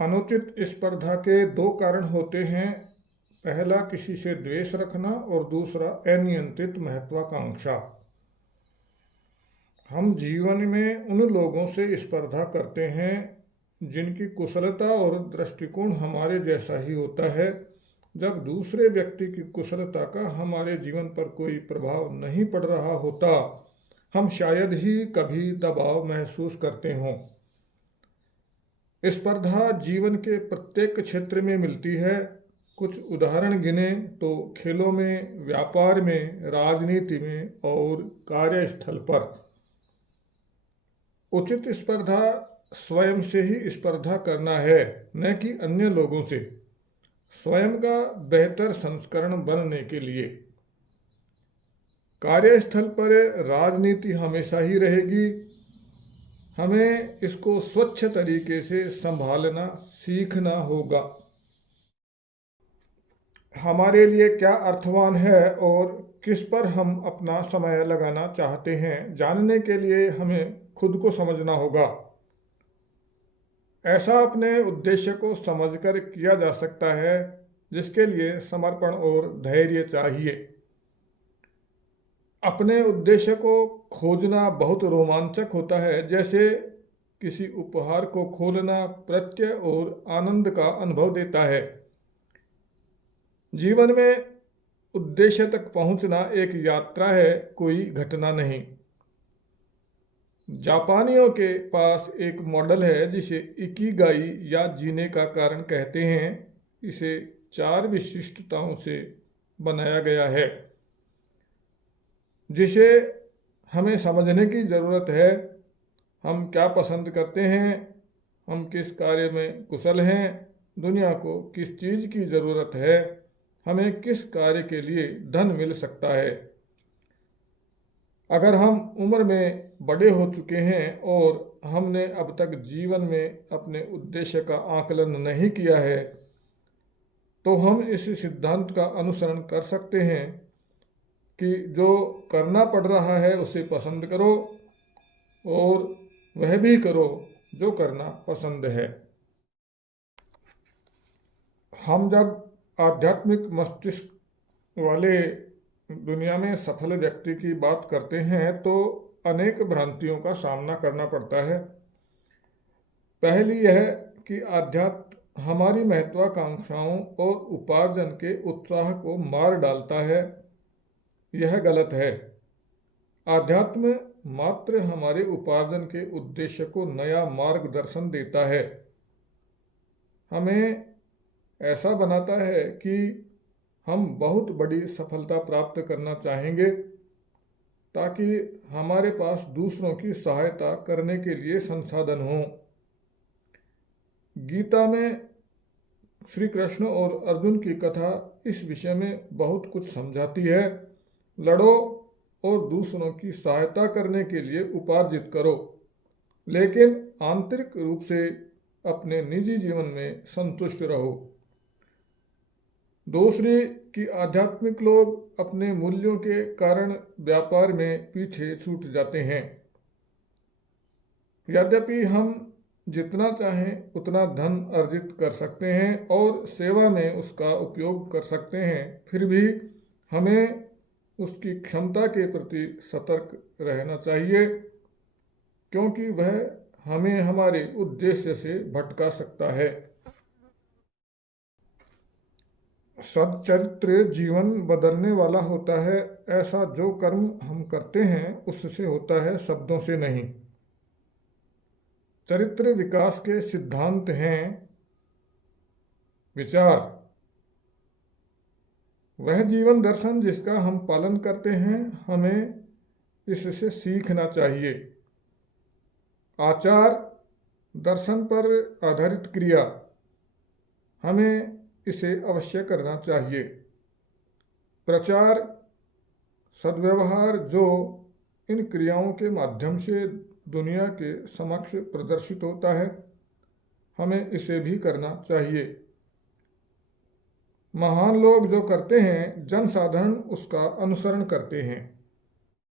अनुचित स्पर्धा के दो कारण होते हैं। पहला, किसी से द्वेष रखना, और दूसरा, अनियंत्रित महत्वाकांक्षा। हम जीवन में उन लोगों से स्पर्धा करते हैं जिनकी कुशलता और दृष्टिकोण हमारे जैसा ही होता है। जब दूसरे व्यक्ति की कुशलता का हमारे जीवन पर कोई प्रभाव नहीं पड़ रहा होता, हम शायद ही कभी दबाव महसूस करते हों। स्पर्धा जीवन के प्रत्येक क्षेत्र में मिलती है। कुछ उदाहरण गिने तो खेलों में, व्यापार में, राजनीति में और कार्यस्थल पर। उचित स्पर्धा स्वयं से ही स्पर्धा करना है, न कि अन्य लोगों से, स्वयं का बेहतर संस्करण बनने के लिए। कार्यस्थल पर राजनीति हमेशा ही रहेगी। हमें इसको स्वच्छ तरीके से संभालना सीखना होगा। हमारे लिए क्या अर्थवान है और किस पर हम अपना समय लगाना चाहते हैं, जानने के लिए हमें खुद को समझना होगा। ऐसा अपने उद्देश्य को समझकर किया जा सकता है, जिसके लिए समर्पण और धैर्य चाहिए। अपने उद्देश्य को खोजना बहुत रोमांचक होता है, जैसे किसी उपहार को खोलना प्रत्यय और आनंद का अनुभव देता है। जीवन में उद्देश्य तक पहुंचना एक यात्रा है, कोई घटना नहीं। जापानियों के पास एक मॉडल है जिसे इकिगाई या जीने का कारण कहते हैं। इसे 4 विशिष्टताओं से बनाया गया है, जिसे हमें समझने की ज़रूरत है। हम क्या पसंद करते हैं, हम किस कार्य में कुशल हैं, दुनिया को किस चीज़ की ज़रूरत है, हमें किस कार्य के लिए धन मिल सकता है। अगर हम उम्र में बड़े हो चुके हैं और हमने अब तक जीवन में अपने उद्देश्य का आकलन नहीं किया है, तो हम इस सिद्धांत का अनुसरण कर सकते हैं कि जो करना पड़ रहा है उसे पसंद करो, और वह भी करो जो करना पसंद है। हम जब आध्यात्मिक मस्तिष्क वाले दुनिया में सफल व्यक्ति की बात करते हैं तो अनेक भ्रांतियों का सामना करना पड़ता है। पहली यह कि आध्यात्म हमारी महत्वाकांक्षाओं और उपार्जन के उत्साह को मार डालता है। यह गलत है। आध्यात्म मात्र हमारे उपार्जन के उद्देश्य को नया मार्गदर्शन देता है। हमें ऐसा बनाता है कि हम बहुत बड़ी सफलता प्राप्त करना चाहेंगे, ताकि हमारे पास दूसरों की सहायता करने के लिए संसाधन हों। गीता में श्री कृष्ण और अर्जुन की कथा इस विषय में बहुत कुछ समझाती है। लड़ो और दूसरों की सहायता करने के लिए उपार्जित करो, लेकिन आंतरिक रूप से अपने निजी जीवन में संतुष्ट रहो। दूसरी कि आध्यात्मिक लोग अपने मूल्यों के कारण व्यापार में पीछे छूट जाते हैं। यद्यपि हम जितना चाहें उतना धन अर्जित कर सकते हैं और सेवा में उसका उपयोग कर सकते हैं, फिर भी हमें उसकी क्षमता के प्रति सतर्क रहना चाहिए, क्योंकि वह हमें हमारे उद्देश्य से भटका सकता है। सच्चरित्र जीवन बदलने वाला होता है। ऐसा जो कर्म हम करते हैं उससे होता है, शब्दों से नहीं। चरित्र विकास के सिद्धांत हैं विचार, वह जीवन दर्शन जिसका हम पालन करते हैं। हमें इससे सीखना चाहिए। आचार, दर्शन पर आधारित क्रिया, हमें इसे अवश्य करना चाहिए। प्रचार, सद्व्यवहार जो इन क्रियाओं के माध्यम से दुनिया के समक्ष प्रदर्शित होता है, हमें इसे भी करना चाहिए। महान लोग जो करते हैं, जनसाधारण उसका अनुसरण करते हैं।